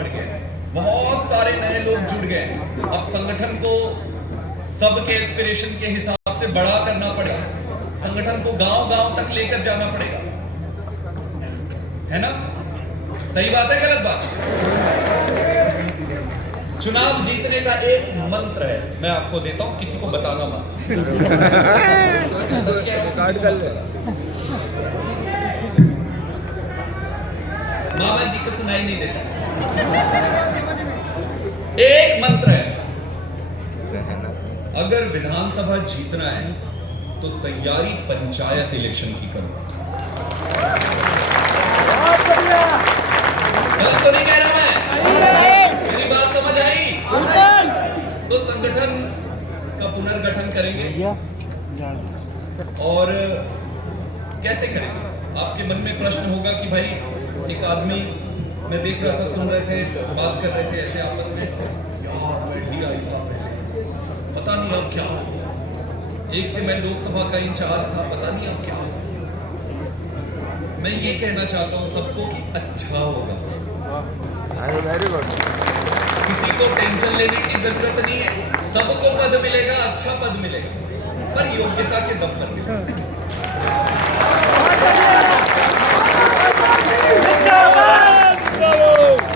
बढ़ गया है, बहुत सारे नए लोग जुड़ गए हैं। अब संगठन को सबके एस्पिरेशन के हिसाब से बड़ा करना पड़ेगा, संगठन को गांव-गांव तक लेकर जाना पड़ेगा, है ना? सही बात है, गलत बात? चुनाव जीतने का एक मंत्र है, मैं आपको देता हूं, किसी को बताना मत। सच कह रहा हूं, मामा जी को सुनाई नहीं देता। एक मंत्र है, अगर विधानसभा जीतना है तो तैयारी पंचायत इलेक्शन की करो। गलत तो नहीं कह रहा मैं? मेरी बात समझ आई? तो संगठन का पुनर्गठन करेंगे और कैसे करेंगे? आपके मन में प्रश्न होगा कि भाई एक आदमी, मैं देख रहा था, सुन रहे थे, बात कर रहे थे ऐसे आपस में, यार मैं DI था पहले, पता नहीं अब क्या हो गया। एक थे मैं लोकसभा का इंचार्ज था, पता नहीं अब क्या हो गया। मैं ये कहना चाहता हूँ सबको कि अच्छा होगा, वेरी गुड। किसी को टेंशन लेने की जरूरत नहीं है, सबको पद मिलेगा, अच्छा पद मिलेगा, पर योग्यता के दम पर मिलेगा।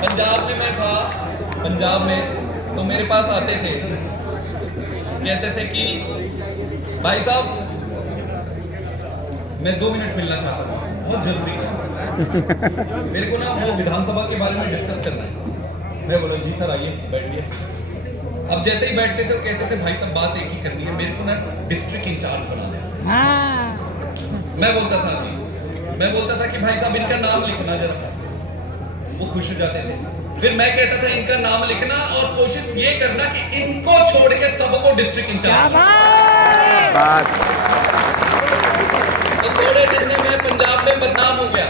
पंजाब में मैं था, पंजाब में तो मेरे पास आते थे, कहते थे कि भाई साहब मैं 2 मिनट मिलना चाहता हूँ, बहुत जरूरी है, मेरे को ना वो विधानसभा के बारे में डिस्कस करना है। मैं बोला जी सर आइए बैठिए। अब जैसे ही बैठते थे वो कहते थे भाई साहब बात एक ही करनी है, मेरे को ना डिस्ट्रिक्ट इंचार्ज बना दे। मैं बोलता था कि भाई साहब इनका नाम लिखना जरा, वो खुश हो जाते थे। फिर मैं कहता था इनका नाम लिखना और कोशिश ये करना कि इनको छोड़ के सबको डिस्ट्रिक्ट इंचार्ज। तो थोड़े दिन में मैं पंजाब में बदनाम हो गया,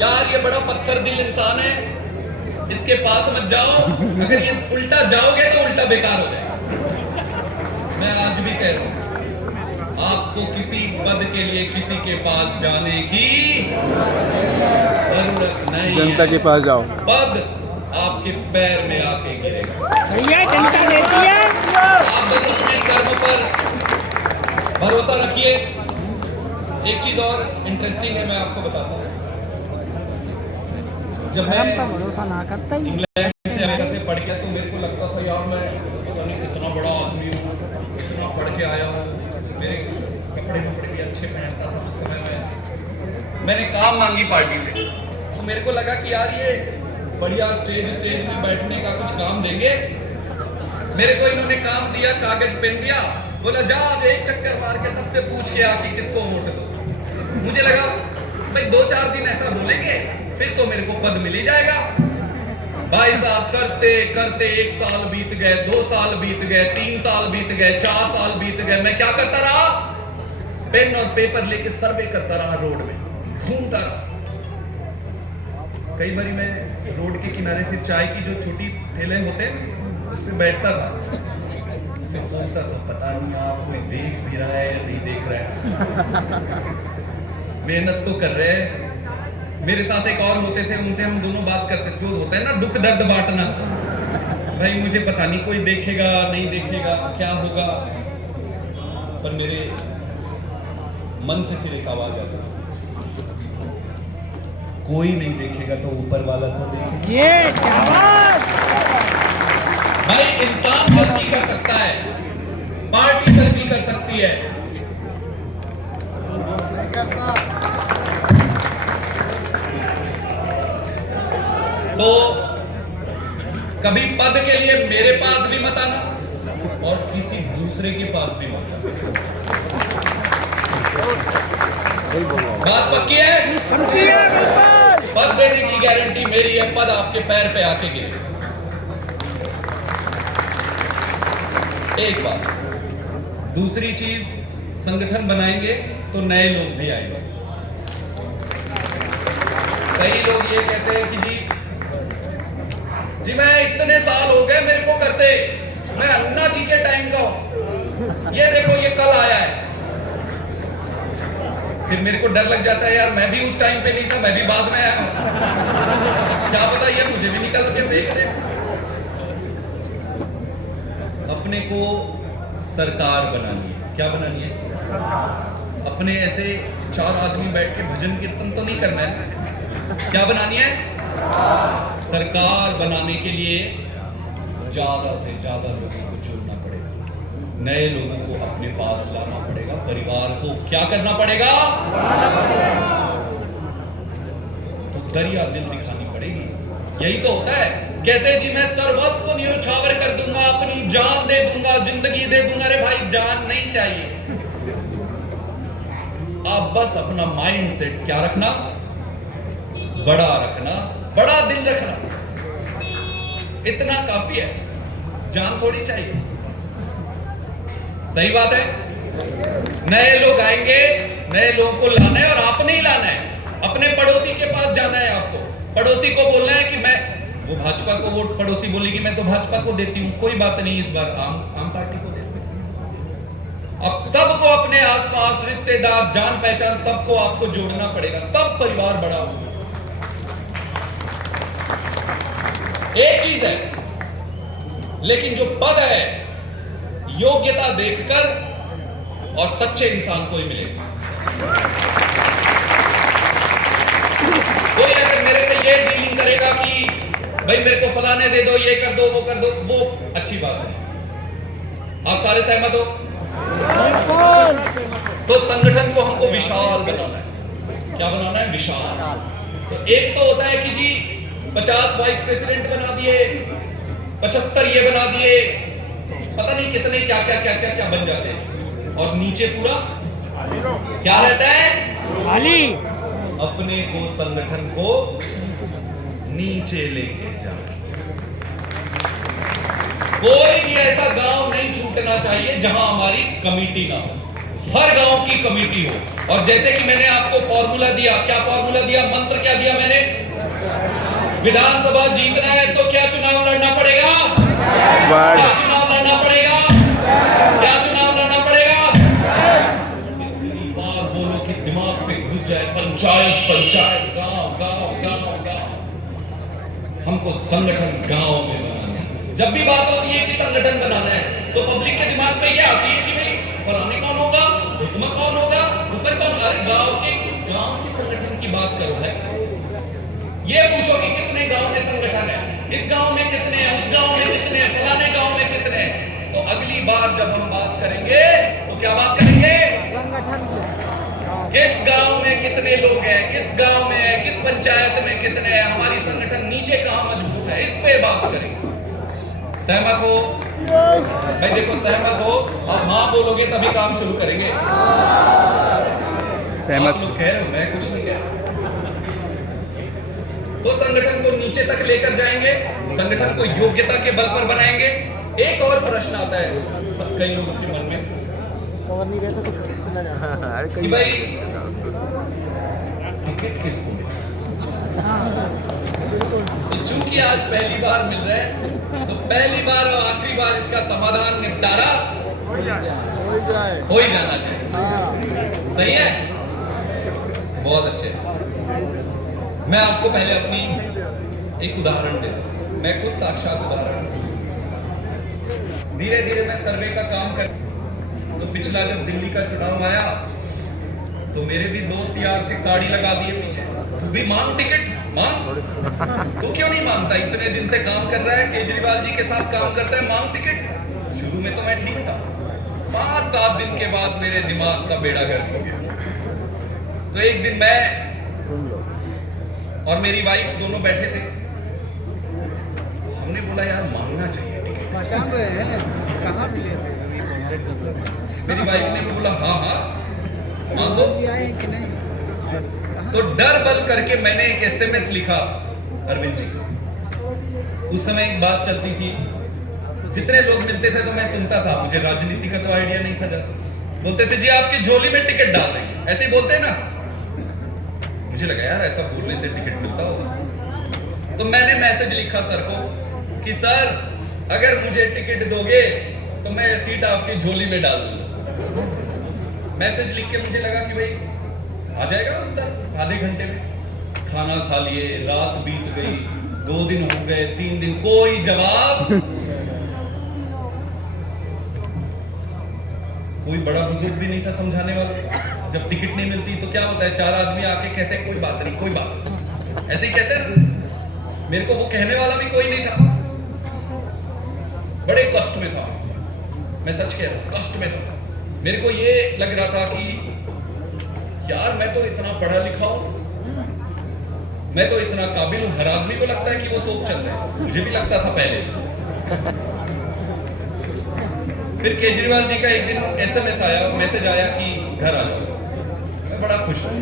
यार ये बड़ा पत्थर दिल इंसान है, इसके पास मत जाओ, अगर ये उल्टा जाओगे तो उल्टा बेकार हो जाएगा। मैं आज भी कह रहा हूं, आपको किसी पद के लिए किसी के पास जाने की जरूरत नहीं, जनता के पास जाओ, पद आपके पैर में आके गिरेगा। जनता देती है। आप बस अपने कर्म पर भरोसा रखिए। एक चीज और इंटरेस्टिंग है, मैं आपको बताता हूँ, जब मैं भरोसा ना करता ही इंग्लैंड से अमेरिका से पढ़ गया तो मेरे को लगता था यार मैं पता नहीं कितना बड़ा आदमी हूँ, कितना पढ़ के आया हूँ, मेरे कपड़े भी अच्छे पहनता था उस समय में। मैंने काम मांगी पार्टी से, तो मेरे को लगा कि यार ये बढ़िया स्टेज में बैठने का कुछ काम देंगे। मेरे को इन्होंने काम दिया, कागज पेन दिया, बोला जा अब एक चक्कर मार के सबसे पूछ के आके किसको वोट दो। मुझे लगा भाई 2-4 दिन ऐसा बोलेंगे फिर तो मेरे को पद मिल ही जाएगा। भाई साहब करते करते 1 साल बीत गए, 2 साल बीत गए, 3 साल बीत गए, 4 साल बीत गए। मैं क्या करता रहा? पेन और पेपर लेके सर्वे करता रहा, रोड में घूमता रहा। कई बार मैं रोड के किनारे फिर चाय की जो छोटी ठेले होते हैं उस पे बैठता था, फिर सोचता था पता नहीं आप कोई देख भी रहा है या नहीं देख रहा है। मेहनत तो कर रहे हैं। मेरे साथ एक और होते थे, उनसे हम दोनों बात करते थे, वो होता है ना दुख दर्द बांटना। भाई मुझे पता नहीं कोई देखेगा नहीं देखेगा क्या होगा, पर मेरे मन से फिर एक आवाज आती थी, कोई नहीं देखेगा तो ऊपर वाला तो देखेगा। ये क्या बात। भाई इंसान गलती कर सकता है, पार्टी गलती कर सकती है, तो कभी पद के लिए मेरे पास भी मत आना और किसी दूसरे के पास भी मत जाना। बात पक्की है? पद देने की गारंटी मेरी है, पद आपके पैर पे आके गिरे। एक बात। दूसरी चीज, संगठन बनाएंगे तो नए लोग भी आएंगे। कई लोग ये कहते हैं कि जी मैं इतने साल हो गए मेरे को करते, मैं अन्ना जी के टाइम का हूं, ये देखो ये कल आया है। फिर मेरे को डर लग जाता है यार, मैं भी उस टाइम पे नहीं था, मैं भी बाद में आया, क्या पता ये मुझे मुझे भी निकल के फेंक दे। अपने को सरकार बनानी है। क्या बनानी है? अपने ऐसे 4 आदमी बैठ के भजन कीर्तन तो नहीं करना है। क्या बनानी है? सरकार बनाने के लिए ज्यादा से ज्यादा लोगों को जोड़ना पड़ेगा, नए लोगों को अपने पास लाना पड़ेगा, परिवार को क्या करना पड़ेगा? तो दरिया दिल दिखानी पड़ेगी। यही तो होता है। कहते हैं जी मैं सर्वस्व न्योछावर कर दूंगा, अपनी जान दे दूंगा, जिंदगी दे दूंगा। अरे भाई जान नहीं चाहिए, आप बस अपना माइंड सेट क्या रखना? बड़ा रखना, बड़ा दिल रखना, इतना काफी है। जान थोड़ी चाहिए। सही बात है। नए लोग आएंगे, नए लोगों को लाना है और आपने ही लाना है। अपने पड़ोसी के पास जाना है आपको, पड़ोसी को बोलना है कि मैं, वो भाजपा को वोट, पड़ोसी बोलेगी मैं तो भाजपा को देती हूं, कोई बात नहीं, इस बार आम पार्टी को देते। अब सबको अपने आसपास, रिश्तेदार, जान पहचान, सबको आपको जोड़ना पड़ेगा, तब परिवार बड़ा होगा। एक चीज है, लेकिन जो पद है योग्यता देखकर और सच्चे इंसान को ही मिलेगा। कोई अगर मेरे से ये डीलिंग करेगा कि भाई मेरे को फलाने दे दो, ये कर दो, वो कर दो, वो अच्छी बात है। आप सारे सहमत हो? तो संगठन को हमको विशाल बनाना है। क्या बनाना है? विशाल। तो एक तो होता है कि जी 50 वाइस प्रेसिडेंट बना दिए, 75 ये बना दिए, पता नहीं कितने क्या क्या क्या क्या क्या बन जाते हैं, और नीचे पूरा क्या रहता है? खाली। अपने को, संगठन को नीचे लेके जाना। कोई भी ऐसा गांव नहीं छूटना चाहिए जहां हमारी कमेटी ना हो। हर गांव की कमेटी हो। और जैसे कि मैंने आपको फॉर्मूला दिया, क्या फॉर्मूला दिया, मंत्र क्या दिया मैंने? विधानसभा जीतना है तो क्या चुनाव लड़ना पड़ेगा? क्या चुनाव लड़ना पड़ेगा? क्या चुनाव लड़ना पड़ेगा? इतनी बार बोलो कि दिमाग पे घुस जाए। पंचायत पंचायत, गांव गांव गांव गांव। हमको संगठन गांव में बनाना है। जब भी बात होती है कि संगठन बनाना है तो पब्लिक के दिमाग में यह आती है कि भाई फलाने कौन होगा, हुक्मा कौन होगा, ऊपर कौन? अरे गांव के संगठन की बात करो भाई। ये पूछो कि कितने गांव में संगठन है, इस गांव में कितने हैं, उस गांव में कितने हैं, फलाने गांव में कितने हैं। तो अगली बार जब हम बात करेंगे तो क्या बात करेंगे? किस गांव में कितने लोग हैं, किस गांव में है, किस पंचायत में कितने हैं, हमारी संगठन नीचे कहां मजबूत है, इस पे बात करेंगे। सहमत हो? भाई देखो, सहमत हो? अब हाँ बोलोगे तभी काम शुरू करेंगे। सहमत। आप लोग कह रहे हो, मैं कुछ नहीं कह रहा। तो संगठन को नीचे तक लेकर जाएंगे, संगठन को योग्यता के बल पर बनाएंगे। एक और प्रश्न आता है कई लोगों के मन में कि भाई टिकट किसको दे? तो चूंकि आज पहली बार मिल रहा है तो पहली बार और आखिरी बार इसका समाधान, निपटारा हो ही जाना चाहिए। सही है? बहुत अच्छे। मैं आपको पहले अपनी एक उदाहरण देता हूं। मैं खुद साक्षात उदाहरण। धीरे धीरे मैं सर्वे का काम कर, तो पिछला जब दिल्ली का चुनाव आया तो मेरे भी दोस्त यार थे, गाड़ी लगा दिए पीछे, तू भी मांग टिकट, मांग। तू क्यों नहीं मांगता? इतने दिन से काम कर रहा है, केजरीवाल जी के साथ काम करता है, मांग टिकट। शुरू में तो मैं ठीक था, 5-7 दिन के बाद मेरे दिमाग का बेड़ा गर्क हो गया। तो एक दिन मैं और मेरी वाइफ दोनों बैठे थे, हमने बोला यार मांगना चाहिए टिकट। कहाँ मिले थे? मेरी वाइफ ने भी बोला हाँ हाँ मांगो। कि नहीं? तो डर बल करके मैंने एक SMS लिखा अरविंद जी को। उस समय एक बात चलती थी, जितने लोग मिलते थे तो मैं सुनता था, मुझे राजनीति का तो आइडिया नहीं था। जब बोलते थे जी आपकी झोली में टिकट डाल देंगे, ऐसे ही बोलते हैं ना। मुझे लगा यार ऐसा बोलने से टिकट मिलता होगा। तो मैंने मैसेज लिखा सर को कि सर अगर मुझे टिकट दोगे तो मैं सीट आपकी झोली में डाल दूंगा। मैसेज लिख के मुझे लगा कि भाई आ जाएगा अंदर आधे घंटे में। खाना खा लिए, रात बीत गई, 2 दिन हो गए, 3 दिन, कोई जवाब। कोई बड़ा बुजुर्ग भी नहीं था समझाने वाला। जब टिकट नहीं मिलती तो क्या होता है, 4 आदमी आके कहते हैं कोई बात नहीं, कोई बात नहीं, ऐसे ही कहते हैं ना। मेरे को वो कहने वाला भी कोई नहीं था। बड़े कष्ट में था, मैं सच कह रहा हूं, कष्ट में था। मेरे को ये लग रहा था कि यार मैं तो इतना पढ़ा लिखा हूं, मैं तो इतना काबिल हूं। हर आदमी को लगता है कि वो तोप चल रहा है, मुझे भी लगता था पहले। फिर केजरीवाल जी का एक दिन SMS आया, मैसेज आया कि घर आ जाओ। मैं बड़ा खुश हूं,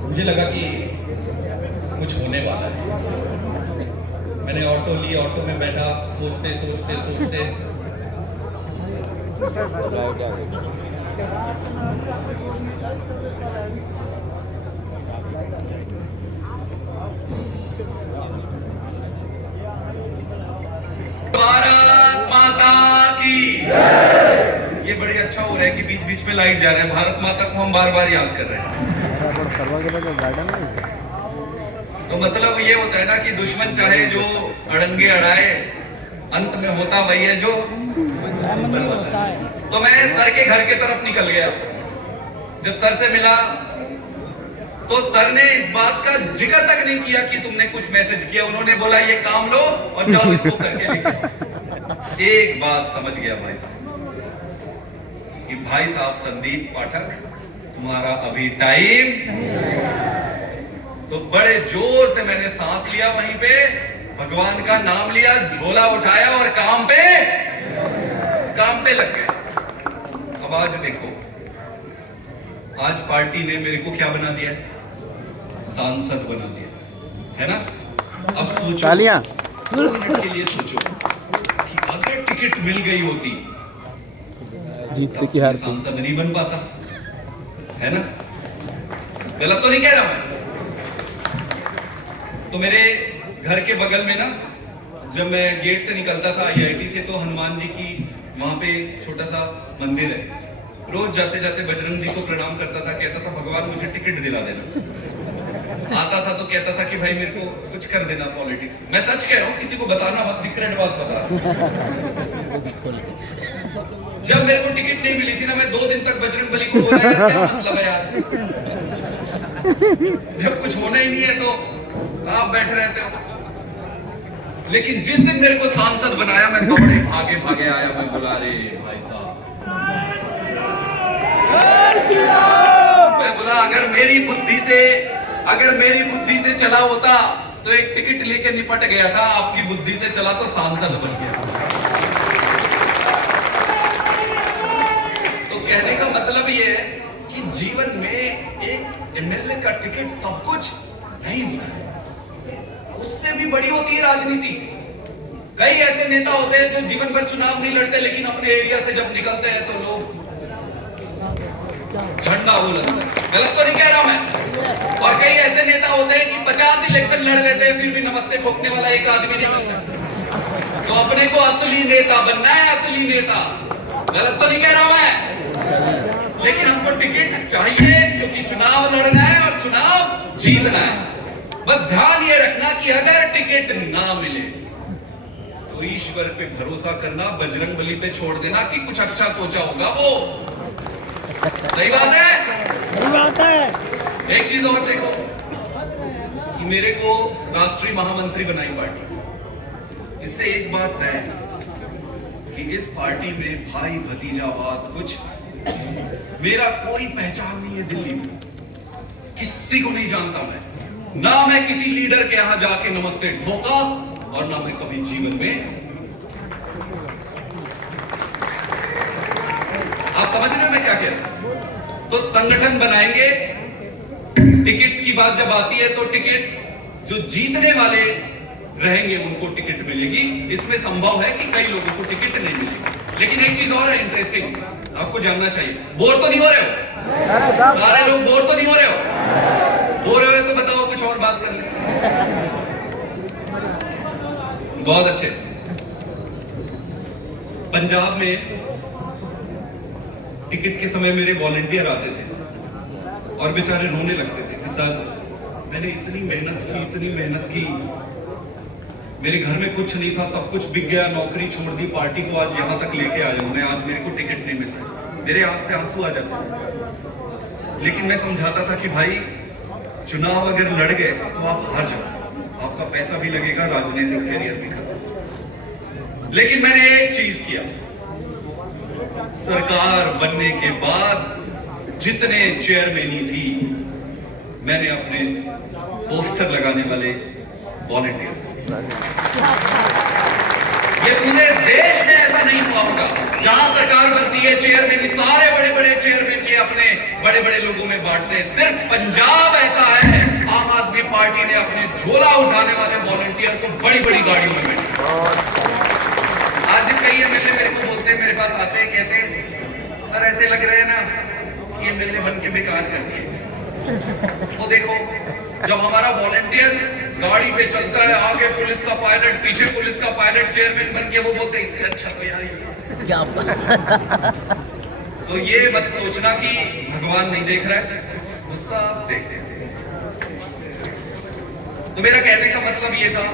मुझे लगा कि कुछ होने वाला है। मैंने ऑटो ली, ऑटो में बैठा, सोचते सोचते सोचते भारत माता की। ये बड़ी अच्छा हो रहा है कि बीच बीच में लाइट जा रहे हैं। भारत माता को हम बार बार याद कर रहे हैं। तो मतलब ये होता है ना कि दुश्मन चाहे जो अड़ंगे अड़ाए, अंत में होता वही है जो ऊपर होता है। तो मैं सर के घर के तरफ निकल गया। जब सर से मिला तो सर ने इस बात का जिक्र तक नहीं किया कि तुमने कुछ मैसेज किया। उन्होंने बोला ये काम लो और जाओ इसको करके लेके। एक बात समझ गया भाई साहब कि भाई साहब संदीप पाठक, तुम्हारा अभी टाइम। तो बड़े जोर से मैंने सांस लिया, वहीं पे भगवान का नाम लिया, झोला उठाया और काम पे लग गए। अब आज देखो, आज पार्टी ने मेरे को क्या बना दिया, सांसद बना दिया, है ना। अब सोचो, तालियां 2 मिनट के लिए सोचो कि अगर टिकट मिल गई होती जीतते की हार सांसद नहीं बन पाता, है ना। गलत तो नहीं कह रहा मैं। तो मेरे घर के बगल में ना, जब मैं गेट से निकलता था IIT से, तो हनुमान जी की वहां पे छोटा सा मंदिर है। रोज जाते जाते बजरंग जी को प्रणाम करता था, कहता था भगवान मुझे टिकट दिला देना। आता था तो कहता था कि भाई मेरे को कुछ कर देना पॉलिटिक्स। मैं सच कह रहा हूँ, किसी को बताना मत, सीक्रेट बात बता रहा। जब मेरे को टिकट नहीं मिली थी ना, मैं 2 दिन तक बजरंग बली को बोला यार क्या मतलब है यार, जब कुछ होना ही नहीं है तो आप बैठे रहते हो। लेकिन जिस दिन मेरे को सांसद बनाया, मैं दौड़े भागे भागे आया। मैं बोला अरे भाई साहब, मैं बोला अगर मेरी बुद्धि से चला होता तो एक टिकट लेके निपट गया था, आपकी बुद्धि से चला तो सांसद बन गया। तो कहने का मतलब ये है कि जीवन में एक MLA का टिकट सब कुछ नहीं होता, उससे भी बड़ी होती है राजनीति। कई ऐसे नेता होते हैं जो जीवन भर चुनाव नहीं लड़ते, लेकिन अपने एरिया से जब निकलते हैं तो लोग झंडा बुलंद। गलत तो नहीं कह रहा मैं। और कई ऐसे नेता होते हैं कि 50 इलेक्शन लड़ लेते हैं, फिर भी नमस्ते ठोकने वाला एक आदमी नहीं मिलता। तो अपने को असली नेता बनना है, असली नेता। गलत तो नहीं कह रहा मैं, लेकिन हमको टिकट चाहिए क्योंकि चुनाव लड़ना है और चुनाव जीतना है। बस ध्यान ये रखना कि अगर टिकट ना मिले तो ईश्वर पे भरोसा करना, बजरंग बली पे छोड़ देना कि कुछ अच्छा सोचा होगा वो। सही बात है, सही बात है। एक चीज और देखो कि मेरे को राष्ट्रीय महामंत्री बनाई पार्टी, इससे एक बात तय कि इस पार्टी में भाई भतीजावाद कुछ, मेरा कोई पहचान नहीं है दिल्ली में, किसी को नहीं जानता मैं। ना मैं किसी लीडर के यहां जाके नमस्ते ठोका और ना मैं कभी जीवन में। आप समझ रहे हो मैं क्या कह रहा हूं। तो संगठन बनाएंगे, टिकट की बात जब आती है तो टिकट जो जीतने वाले रहेंगे उनको टिकट मिलेगी। इसमें संभव है कि कई लोगों को टिकट नहीं मिलेगी। लेकिन एक चीज और है इंटरेस्टिंग, आपको जानना चाहिए। बोर तो नहीं हो रहे हो? सारे लोग बोर तो नहीं हो रहे हो? बोर हो रहे तो बताओ, कुछ और बात कर लेते। बहुत अच्छे। पंजाब में टिकट के समय मेरे वॉलंटियर आते थे और बेचारे रोने लगते थे कि सर मैंने इतनी मेहनत की मेरे घर में कुछ नहीं था, सब कुछ बिक गया, नौकरी छोड़ दी, पार्टी को आज यहाँ तक लेके आया हूं मैं। आज मेरे को टिकट नहीं मिला, मेरे आंख से आंसू आ जाते। लेकिन मैं समझाता था कि भाई चुनाव अगर लड़ गए तो आप हार जाओ, आपका पैसा भी लगेगा, राजनीतिक कैरियर भी खत्म। लेकिन मैंने एक चीज किया, सरकार बनने के बाद जितने चेयरमैनी थी मैंने अपने पोस्टर लगाने वाले वॉलंटियर्स, ये पूरे देश में ऐसा नहीं हुआ होगा। जहां सरकार बनती है चेयरमैन, सारे बड़े बड़े चेयरमैन ये अपने बड़े बड़े लोगों में बांटते हैं। सिर्फ पंजाब ऐसा है, आम आदमी पार्टी ने अपने झोला उठाने वाले वॉलंटियर को बड़ी बड़ी गाड़ियों में बैठा। आज कई एमएलए मेरे को बोलते हैं, मेरे पास आते हैं, कहते हैं सर ऐसे लग रहे हैं ना कि एमएलए बन के बेकार कर दिए। वो देखो, जब हमारा वॉलंटियर गाड़ी पे चलता है, आगे पुलिस का पायलट, पीछे पुलिस का पायलट, चेयरमैन बन के, वो बोलते इससे अच्छा तो यार क्या। तो ये मत सोचना कि भगवान नहीं देख रहा है, वो सब देखते हैं। तो मेरा कहने का मतलब ये था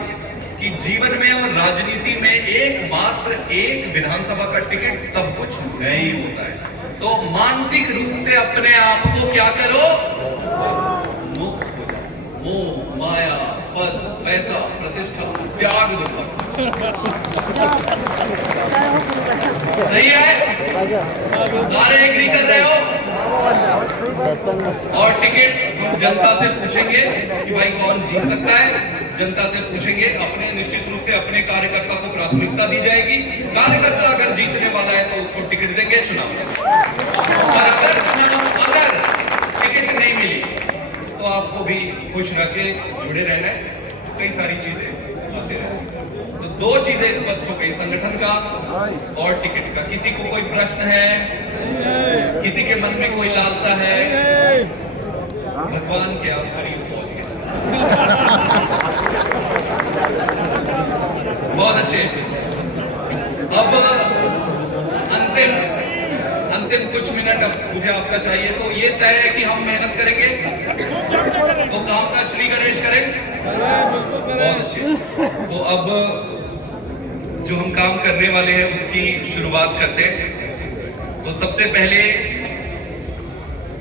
कि जीवन में और राजनीति में एकमात्र एक विधानसभा का टिकट सब कुछ नहीं होता है। तो मानसिक रूप से अपने आप को क्या करो, मुक्त हो जाओ। मोह, माया, पद, पैसा, प्रतिष्ठा त्याग दो सब। सही है? सारे एग्री कर रहे हो? और टिकट हम जनता से पूछेंगे कि भाई कौन जीत सकता है। जनता से पूछेंगे, अपने निश्चित रूप से अपने कार्यकर्ता को प्राथमिकता दी जाएगी। कार्यकर्ता अगर जीतने वाला है तो उसको टिकट देंगे चुनाव में। और अगर टिकट नहीं मिली तो आपको भी खुश रह के जुड़े रहना है, कई सारी चीजें आते रहती। तो दो चीजें स्पष्ट हो गई, संगठन का और टिकट का। किसी को कोई प्रश्न है, किसी के मन में कोई लालसा है? भगवान के आप करीब पहुंच गए। बहुत अच्छे। अब अंतिम कुछ मिनट अब मुझे आपका चाहिए। तो ये तय है कि हम मेहनत करेंगे, तो काम का श्री गणेश करें। बहुत अच्छे। तो अब जो हम काम करने वाले हैं उसकी शुरुआत करते हैं। तो सबसे पहले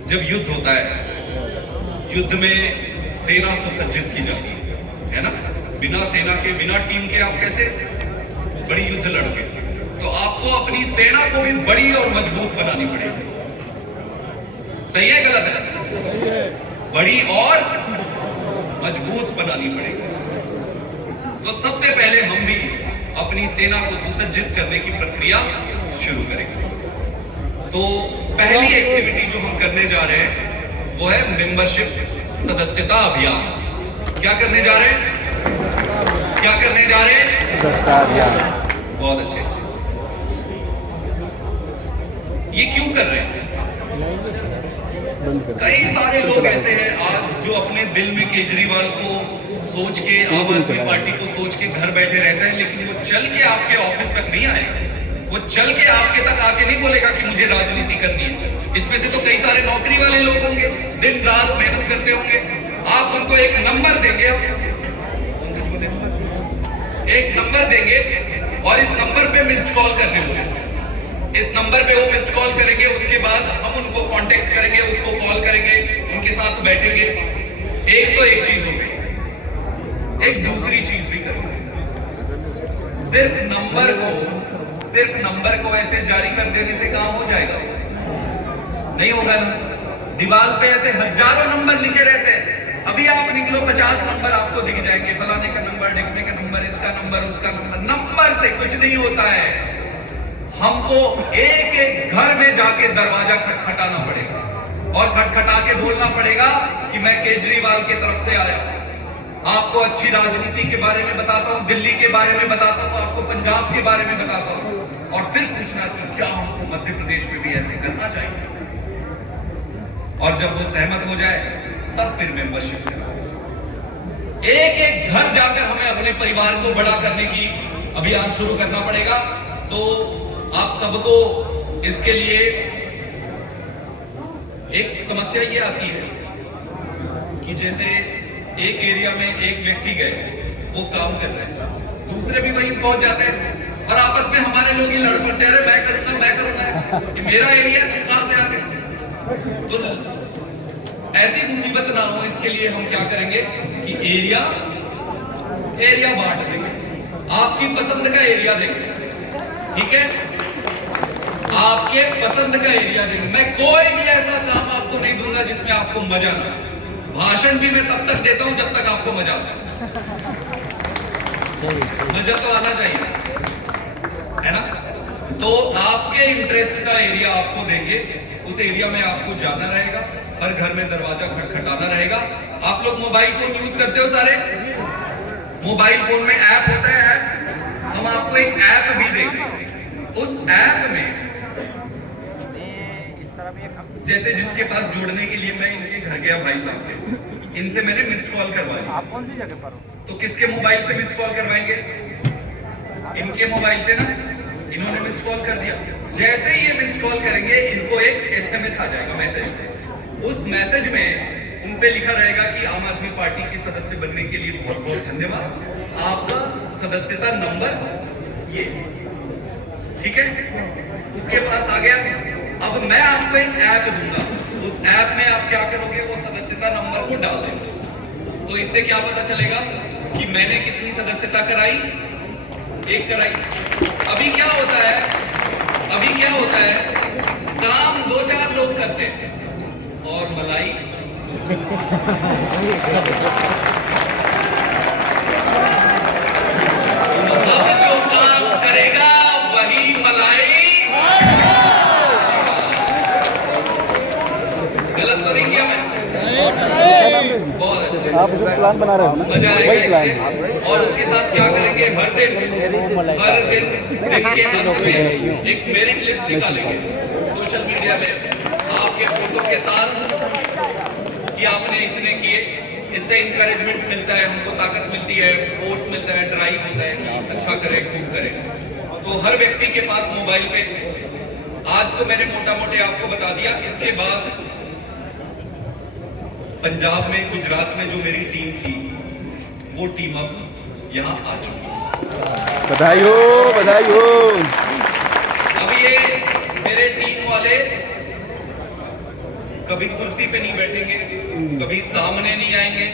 जब युद्ध होता है, युद्ध में सेना सुसज्जित की जाती है ना। बिना सेना के, बिना टीम के आप कैसे बड़ी युद्ध लड़ोगे? तो आपको अपनी सेना को भी बड़ी और मजबूत बनानी पड़ेगी। सही है गलत है? बड़ी और मजबूत बनानी पड़ेगी। तो सबसे पहले हम भी अपनी सेना को सुसज्जित करने की प्रक्रिया शुरू करेंगे। तो पहली एक्टिविटी जो हम करने जा रहे हैं वो है मेंबरशिप, सदस्यता अभियान। क्या करने जा रहे हैं? क्या करने जा रहे हैं? सदस्यता अभियान। बहुत अच्छे। ये क्यों कर रहे हैं? कई सारे लोग ऐसे हैं आज जो अपने दिल में केजरीवाल को सोच के, आम आदमी पार्टी को सोच के घर बैठे रहते हैं, लेकिन वो चल के आपके ऑफिस तक नहीं आएगा। वो चल के आपके तक आके नहीं बोलेगा कि मुझे राजनीति करनी है। इसमें से तो कई सारे नौकरी वाले लोग होंगे, दिन रात मेहनत करते होंगे। आप उनको एक नंबर देंगे, एक नंबर देंगे और इस नंबर पे मिस्ड कॉल करने बोले। इस नंबर पे वो मिस्ड कॉल करेंगे, उसके बाद हम उनको कांटेक्ट करेंगे, उसको कॉल करेंगे, उनके साथ बैठेंगे। एक तो एक चीज हो गई, एक दूसरी चीज भी करेंगे। सिर्फ नंबर को ऐसे जारी कर देने से काम हो जाएगा? नहीं होगा ना। दीवार पे ऐसे हजारों नंबर लिखे रहते हैं। अभी आप निकलो, 50 नंबर आपको दिख जाएंगे, फलाने का नंबर, ढिकने का नंबर, इसका नंबर, उसका नंबर। नंबर से कुछ नहीं होता है। हमको एक एक घर में जाके दरवाजा खटखटाना पड़ेगा और खटखटा के बोलना पड़ेगा कि मैं केजरीवाल की तरफ से आया हूं। आपको अच्छी राजनीति के बारे में बताता हूं, दिल्ली के बारे में बताता हूं, आपको पंजाब के बारे में बताता हूं, और फिर पूछना कि क्या हमको मध्य प्रदेश में भी ऐसे करना चाहिए। और जब वो सहमत हो जाए तब फिर मेंबरशिप करना। एक एक घर जाकर हमें अपने परिवार को बड़ा करने की अभियान शुरू करना पड़ेगा। तो आप सबको इसके लिए एक समस्या ये आती है कि जैसे एक एरिया में एक व्यक्ति गए वो काम कर रहे हैं, दूसरे भी वहीं पहुंच जाते हैं और आपस में हमारे लोग ही लड़ पड़ते हैं, अरे मैं करूंगा, ये मेरा एरिया है, कहां से आ गए। तो ऐसी मुसीबत ना हो, इसके लिए हम क्या करेंगे कि एरिया बांट देंगे, आपकी पसंद का एरिया देंगे, ठीक है, आपके पसंद का एरिया देंगे। मैं कोई भी ऐसा काम आपको नहीं दूंगा जिसमें आपको मजा ना आए। भाषण भी मैं तब तक देता हूं जब तक आपको मजा आता है, मजा तो आना चाहिए, है ना। तो आपके इंटरेस्ट का एरिया आपको देंगे, उस एरिया में आपको जाना रहेगा, हर घर में दरवाजा खटखटाना रहेगा। आप लोग मोबाइल फोन यूज करते हो सारे, मोबाइल फोन में ऐप होता है, हम आपको एक ऐप भी देंगे। उस ऐप में जैसे जिसके पास जोड़ने के लिए मैं इनके घर गया भाई साहब के, इनसे मैंने मिस्ड कॉल करवाई। आप कौन सी जगह पर हो? तो किसके मोबाइल से मिस्ड कॉल करवाएंगे? इनके मोबाइल से ना, इन्होंने मिस्ड कॉल कर दिया। जैसे ही ये मिस्ड कॉल करेंगे, इनको एक एसएमएस आ जाएगा, मैसेज। उस मैसेज में उन पे लिखा रहेगा कि आम आदमी पार्टी के सदस्य बनने के लिए बहुत बहुत धन्यवाद, आपका सदस्यता नंबर ये, ठीक है। उसके पास आ गया। अब मैं आपको एक ऐप दूंगा, उस ऐप में आप क्या करोगे, वो सदस्यता नंबर को डाल देंगे। तो इससे क्या पता चलेगा कि मैंने कितनी सदस्यता कराई, एक कराई। अभी क्या होता है, काम 2-4 लोग करते हैं और मलाई अब जो काम करेगा वही मलाई। गलत तो नहीं किया मैं? बहुत अच्छा, आप जो प्लान बना रहे हो ना, मजा वही आएगा प्लान इससे। और उसके साथ क्या करेंगे, हर दिन दिन के अंत में एक मेरिट लिस्ट निकालेंगे सोशल मीडिया में आपके फोटो के साथ कि आपने इतने किए। इससे इंकरेजमेंट मिलता है, हमको ताकत मिलती है, फोर्स मिलता है, ड्राइव होता है कि अच्छा करे, खूब करे। तो हर व्यक्ति के पास मोबाइल पे, आज तो मैंने मोटा मोटे आपको बता दिया। इसके बाद पंजाब में, गुजरात में जो मेरी टीम थी, वो टीम अब यहाँ आ चुकी है। बधाई हो, बधाई हो। अब ये मेरे टीम वाले कभी कुर्सी पे नहीं बैठेंगे, कभी सामने नहीं आएंगे,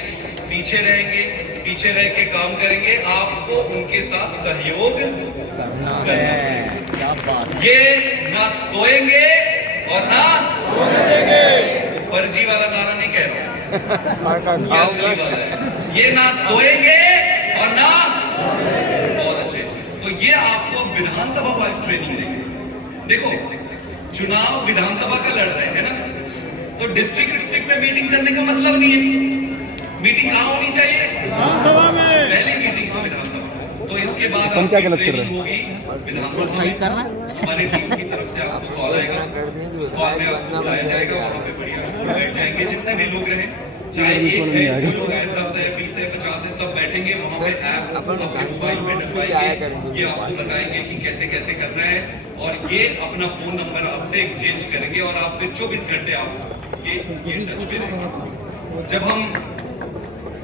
पीछे रहेंगे, पीछे रह के काम करेंगे। आपको उनके साथ सहयोग करना है। ये ना सोएंगे और ना सोने देंगे। फर्जी वाला नारा नहीं कह रहा हूं, ये असली वाला है। ये ना सोएंगे और ना, बहुत अच्छे। तो ये आपको विधानसभा वाइज ट्रेनिंग देंगे। देखो, चुनाव विधानसभा का लड़ रहे हैं ना, तो डिस्ट्रिक्ट में मीटिंग करने का मतलब नहीं है। मीटिंग कहाँ होनी चाहिए? विधानसभा में। पहली मीटिंग तो विधानसभा। तो इसके बाद हम क्या गलत कर रहे हैं? होगी विधानसभा में। हमारी टीम की तरफ से आपको कॉल आएगा, उस कॉल में आपको बुलाया जाएगा, वहाँ पे बढ़िया बैठ जाएंगे, जितने भी लोग रहे, चाहे 1 है, 2 है, 10 है, 20 है, 50 है, सब बैठेंगे वहाँ पे। ऐप आपके मोबाइल में डलवाएंगे, ये आपको बताएंगे कि कैसे कैसे करना है, और ये अपना फोन नंबर आपसे एक्सचेंज करेंगे और आप फिर 24 घंटे आप ये टच पे रहेंगे। जब हम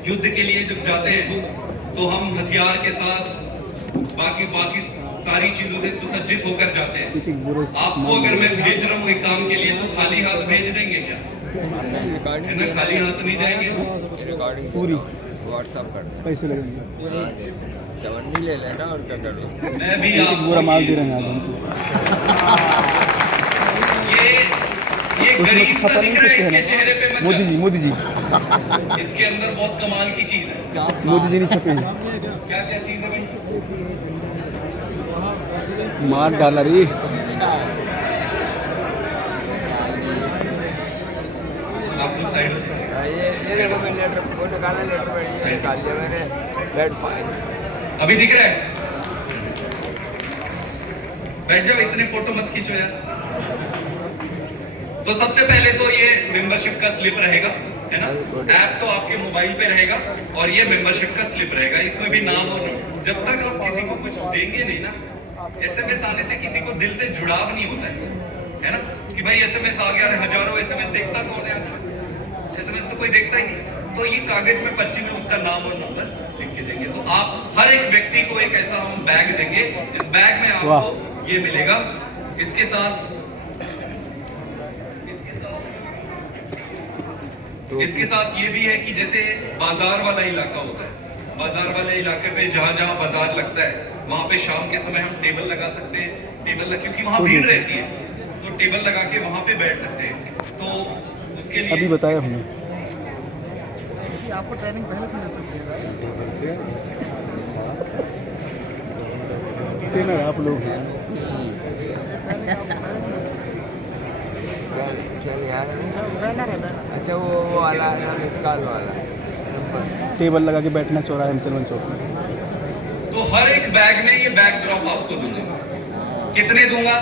युद्ध के लिए जब जाते हैं तो हम हथियार के साथ बाकी सारी चीजों से सुसज्जित होकर जाते हैं। आपको अगर मैं भेज रहा हूँ एक काम के लिए, तो खाली हाथ भेज देंगे क्या? है ना, खाली हाथ नहीं जाएंगे। पूरी व्हाट्सएप कर पैसे लगेंगे, चवन्नी ले लेना और क्या कर लो। मैं भी एक आपको पूरा माल दे रहे हैं आज हमको। ये उसमें गरीब तो सा पता दिख नहीं रहा है, किसके इनके है चेहरे पे ना, मत मोदी जी, मोदी जी, जाओ। इसके अंदर बहुत कमाल की चीज है। मोदी जी नहीं छपे हैं। क्या क्या चीज है भाई? मार डाला रे। आप लोग साइड हो। ये देखो मैं लेटर फोटो निकाला, लेटर में निकाल लिया मैंने, रेड फाइल। अभी दिख रहा है? बैठ जाओ, इतने फोटो मत खींचो यार। तो सबसे पहले तो ये मेंबरशिप का स्लिप रहेगा, है ना। ऐप तो आपके मोबाइल पे रहेगा और ये मेंबरशिप का स्लिप रहेगा। इसमें भी नाम और जब तक आप किसी को कुछ देंगे नहीं ना, एसएमएस आने से किसी को दिल से जुड़ाव नहीं होता है ना, कि भाई एसएमएस आ गया, हजारों एसएमएस देखता कौन है आजकल? एसएमएस तो कोई देखता ही नहीं। तो ये कागज में, पर्ची में उसका नाम और नंबर लिख के देंगे। तो आप हर एक व्यक्ति को एक ऐसा हम बैग देंगे। इस बैग में वाह। आपको ये मिलेगा। इसके साथ ये भी है कि जैसे बाजार वाला इलाका होता है, बाजार वाले इलाके पे जहाँ बाजार लगता है वहां पे शाम के समय हम टेबल लगा सकते हैं। क्योंकि वहां भीड़ रहती है तो टेबल लगा के वहां पे बैठ सकते हैं। तो उसके लिए अभी बताया हमने। आपको ट्रेनिंग पहले से ट्रेनर आप लोग हैं। चल यार। ट्रेनर है ट्रेनर। अच्छा वो वाला है ना, मिसकाल वाला टेबल लगा के बैठना चौराहे में चौक में। तो हर एक बैग में ये बैग ड्रॉप आपको दूंगा। कितने दूंगा?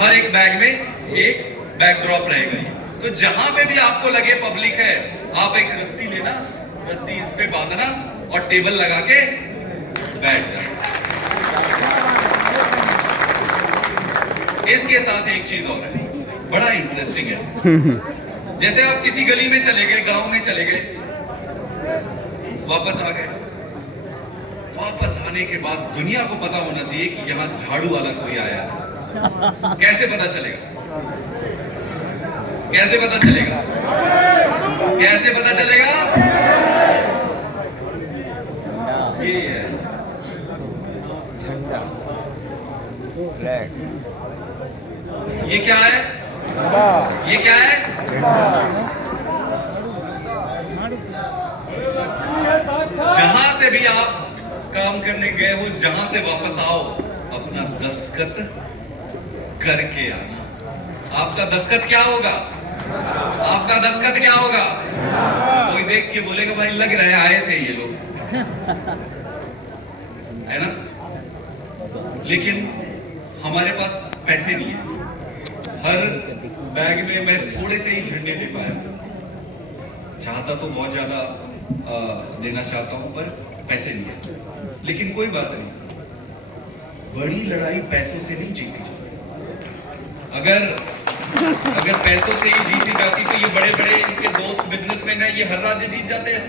हर एक बैग में एक बैग ड्रॉप रहेगा ये। तो जहां पे भी आपको लगे पब्लिक है, आप एक रस्सी लेना, रस्सी इस पे बांधना और टेबल लगा के बैठ जाना। इसके साथ एक चीज और है, बड़ा इंटरेस्टिंग है। जैसे आप किसी गली में चले गए, गांव में चले गए, वापस आ गए, वापस आने के बाद दुनिया को पता होना चाहिए कि यहाँ झाड़ू वाला कोई आया है। कैसे पता चलेगा? कैसे पता चलेगा? कैसे पता चलेगा? ये है झंडा फ्लैग। ये क्या है? ये क्या है? जहां से भी आप काम करने गए हो, जहां से वापस आओ, अपना दस्तखत करके आना। आपका दस्तखत क्या होगा? आपका दस्तखत क्या होगा? कोई देख के बोलेगा भाई लग रहा है आए थे ये लोग, है ना? लेकिन हमारे पास पैसे नहीं है। हर बैग में मैं थोड़े से ही झंडे दे पाया। चाहता तो बहुत ज्यादा देना चाहता हूं, पर पैसे नहीं है। लेकिन कोई बात नहीं, बड़ी लड़ाई पैसों से नहीं जीती जाती। अगर पैसों से ही जीती जाती तो ये बड़े बड़े इनके दोस्त बिजनेसमैन है, ये हर राज्य जीत जाते हैं,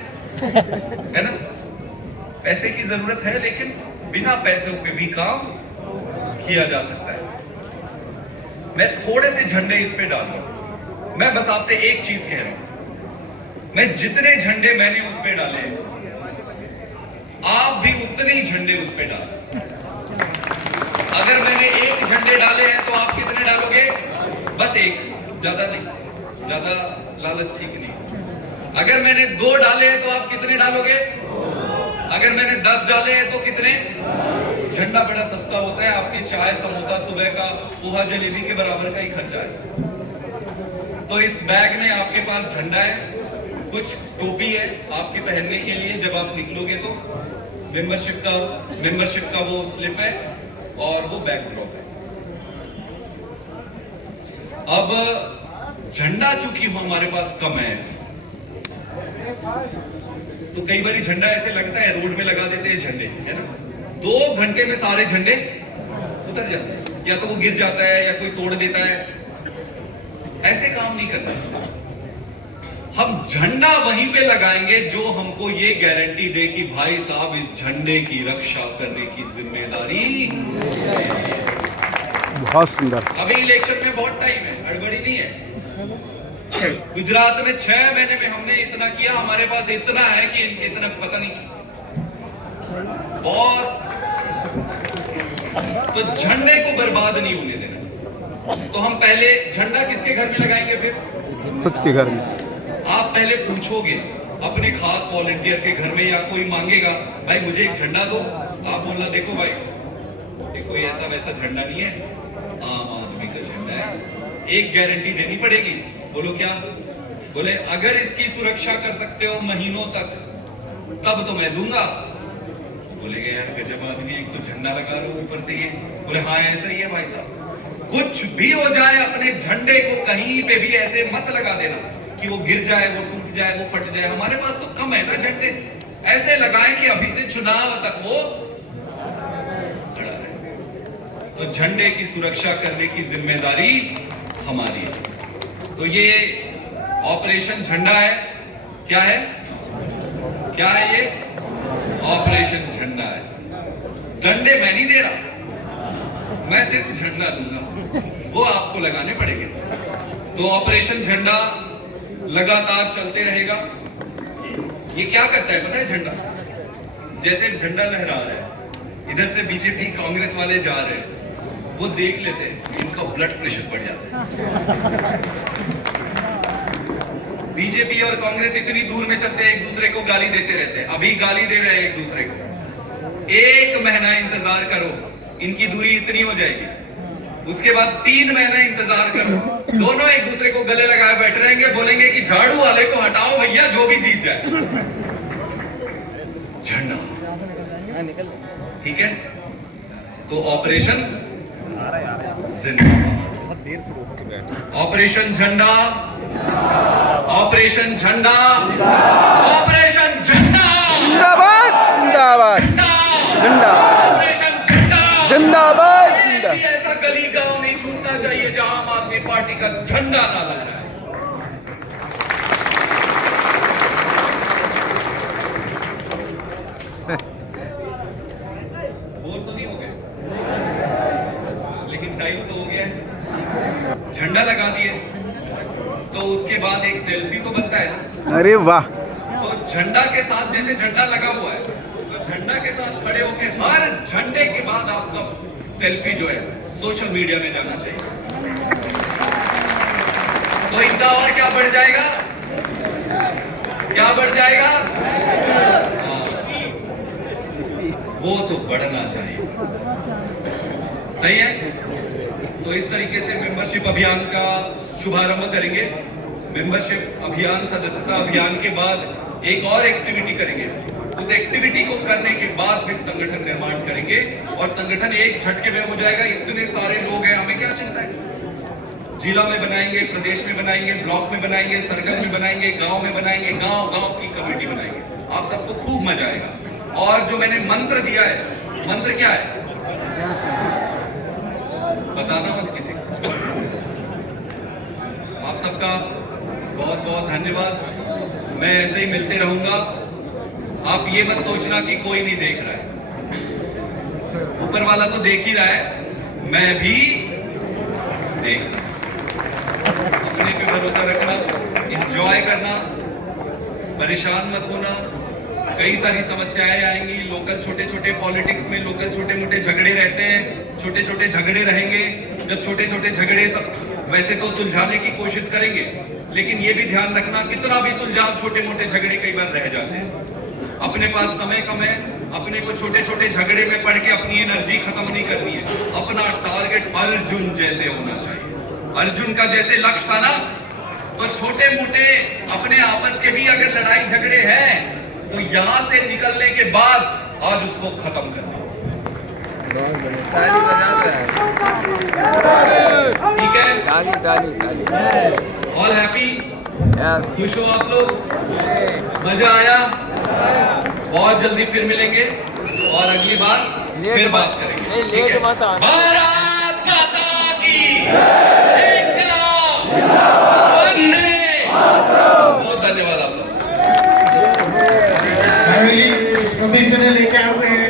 है ना? पैसे की जरूरत है, लेकिन बिना पैसों के भी काम किया जा सकता है। मैं थोड़े से झंडे इस पे डाल रहा हूं। मैं बस आपसे एक चीज कह रहा हूं, मैं जितने झंडे मैंने उस पे डाले हैं, आप भी उतने ही झंडे उस पे डालें। अगर मैंने एक झंडे डाले हैं तो आप कितने डालोगे? बस एक, ज्यादा नहीं, ज्यादा लालच ठीक नहीं। अगर मैंने 2 डाले हैं तो आप कितने डालोगे? अगर मैंने 10 डाले हैं तो कितने? झंडा बड़ा सस्ता होता है, आपकी चाय समोसा सुबह का पोहा जलेबी के बराबर का ही खर्चा है। तो इस बैग में आपके पास झंडा है, कुछ टोपी है आपके पहनने के लिए, जब आप निकलोगे तो मेंबरशिप का वो स्लिप है और वो बैग ड्रॉप है। अब झंडा चूंकि हमारे पास कम है, तो कई बार झंडा ऐसे लगता है, रोड में लगा देते हैं झंडे, है ना? 2 घंटे में सारे झंडे उतर जाते हैं, या तो वो गिर जाता है या कोई तोड़ देता है। ऐसे काम नहीं करना। हम झंडा वहीं पे लगाएंगे जो हमको ये गारंटी दे कि भाई साहब इस झंडे की रक्षा करने की जिम्मेदारी। बहुत सुंदर। अभी इलेक्शन में बहुत टाइम है, हड़बड़ी नहीं है। गुजरात में 6 महीने में हमने इतना किया, हमारे पास इतना है कि इतना पता नहीं बहुत। तो झंडे को बर्बाद नहीं होने देना। तो हम पहले झंडा किसके घर में लगाएंगे? फिर खुद के घर में। आप पहले पूछोगे अपने खास वॉलंटियर के घर में, या कोई मांगेगा भाई मुझे एक झंडा दो, आप बोलना देखो भाई ये कोई ऐसा वैसा झंडा नहीं है, आम आदमी का झंडा है। एक गारंटी देनी पड़ेगी। बोलो क्या? बोले अगर इसकी सुरक्षा कर सकते हो महीनों तक तब तो मैं दूंगा। बोलेगे यार गजब आदमी, एक तो झंडा लगा रहा हूं ऊपर से ये। बोले हाँ ऐसा ही है भाई साहब, कुछ भी हो जाए अपने झंडे को कहीं पे भी ऐसे मत लगा देना कि वो गिर जाए, वो टूट जाए, वो फट जाए। हमारे पास तो कम है ना झंडे, ऐसे लगाएं कि अभी से चुनाव तक वो खड़ा रहे। तो झंडे की सुरक्षा करने की जिम्मेदारी हमारी है। तो ये ऑपरेशन झंडा है। क्या है? क्या है ये? ऑपरेशन झंडा है। डंडे मैं नहीं दे रहा, मैं सिर्फ झंडा दूंगा, वो आपको लगाने पड़ेंगे। तो ऑपरेशन झंडा लगातार चलते रहेगा। ये क्या करता है पता है झंडा? जैसे झंडा लहरा रहा है, इधर से बीजेपी कांग्रेस वाले जा रहे हैं, वो देख लेते हैं, इनका ब्लड प्रेशर बढ़ जाता है। बीजेपी और कांग्रेस इतनी दूर में चलते हैं, एक दूसरे को गाली देते रहते हैं। अभी गाली दे रहे हैं एक दूसरे को। 1 महीना इंतजार करो, इनकी दूरी इतनी हो जाएगी। उसके बाद 3 महीना इंतजार करो, दोनों एक दूसरे को गले लगाए बैठे रहेंगे, बोलेंगे कि झाड़ू वाले को हटाओ भैया, जो भी जीत जाए। झंडा, ठीक है? तो ऑपरेशन ऑपरेशन झंडा, ऑपरेशन झंडा, ऑपरेशन झंडा, जिंदाबाद जिंदाबाद जिंदाबाद ऑपरेशन झंडा जिंदाबाद एक भी ऐसा गली गांव नहीं छूटना चाहिए जहां आम आदमी पार्टी का झंडा ना लहराए। बोर तो नहीं हो गए, लेकिन टाइम तो हो गया। झंडा लगा दिए तो उसके बाद एक सेल्फी तो बनता है ना। अरे वाह, तो झंडा के साथ, जैसे झंडा लगा हुआ है, तो झंडा के साथ खड़े होके हर झंडे के बाद आपका सेल्फी जो है सोशल मीडिया में जाना चाहिए। तो इनका और क्या बढ़ जाएगा? क्या बढ़ जाएगा? हाँ, वो तो बढ़ना चाहिए। सही है? तो इस तरीके से मेंबरशिप अभियान का शुभारंभ करेंगे। मेंबरशिप अभियान, सदस्यता अभियान के बाद एक और एक्टिविटी करेंगे। उस एक्टिविटी को करने के बाद फिर संगठन निर्माण करेंगे और संगठन एक झटके में हो जाएगा। इतने सारे लोग हैं, हमें क्या चिंता है? जिला में बनाएंगे, प्रदेश में बनाएंगे, ब्लॉक में बनाएंगे, सर्कल में बनाएंगे, गांव में बनाएंगे, गांव गांव की कमेटी बनाएंगे। आप सबको खूब मजा आएगा। और जो मैंने मंत्र दिया है, मंत्र क्या है बताना मत किसी को। आप सबका बहुत बहुत धन्यवाद। मैं ऐसे ही मिलते रहूंगा। आप ये मत सोचना कि कोई नहीं देख रहा है, ऊपर वाला तो देख ही रहा है, मैं भी देख रहा हूं। अपने पे भरोसा रखना, एंजॉय करना, परेशान मत होना। कई सारी समस्याएं आएंगी। लोकल छोटे छोटे पॉलिटिक्स में लोकल छोटे मोटे झगड़े रहते हैं, छोटे छोटे झगड़े रहेंगे। जब छोटे छोटे झगड़े सब वैसे तो सुलझाने की कोशिश करेंगे, लेकिन ये भी ध्यान रखना कितना भी सुलझाओ, छोटे मोटे झगड़े कई बार रह जाते हैं। अपने पास समय कम है, अपने को छोटे छोटे झगड़े में पड़ के अपनी एनर्जी खत्म नहीं करनी है। अपना टारगेट अर्जुन जैसे होना चाहिए। अर्जुन का जैसे लक्ष्य था ना, तो छोटे मोटे अपने आपस के भी अगर लड़ाई झगड़े हैं तो यहां से निकलने के बाद आज उसको खत्म करना। ताली बजाता है। ठीक है? ताली ताली ताली। All happy? यस। खुश हो आप लोग? मजा आया? बहुत जल्दी फिर मिलेंगे और अगली बार फिर बात करेंगे। नहीं, ठीक है? लेट मत आना। भारत माता की एकदम वंदे। बहुत धन्यवाद आप सब। प्रतीक जी ने लेके आए हुए हैं।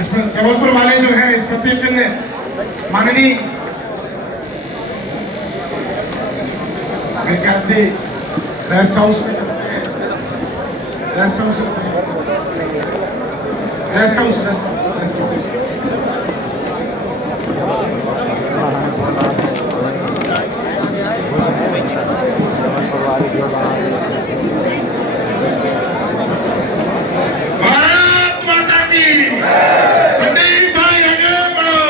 इसमें जबलपुर वाले जो है, इस प्रतीक जी ने माननीय मेरे ख्याल से रेस्ट हाउस में चलते हैं। Rest house rest house rest house. Bharat माता की। संदीप भाई आगे बढ़ो,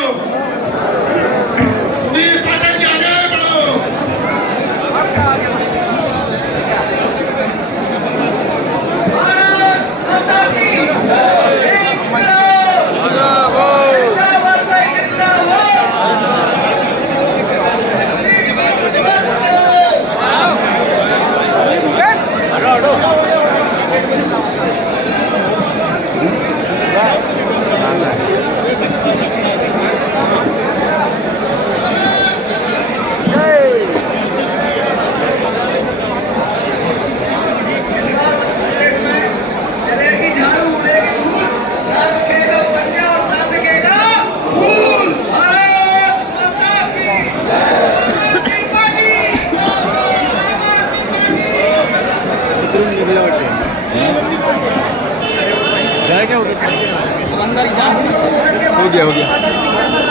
सुनील पाठक जी आगे बढ़ो। भारत माता की। हो गया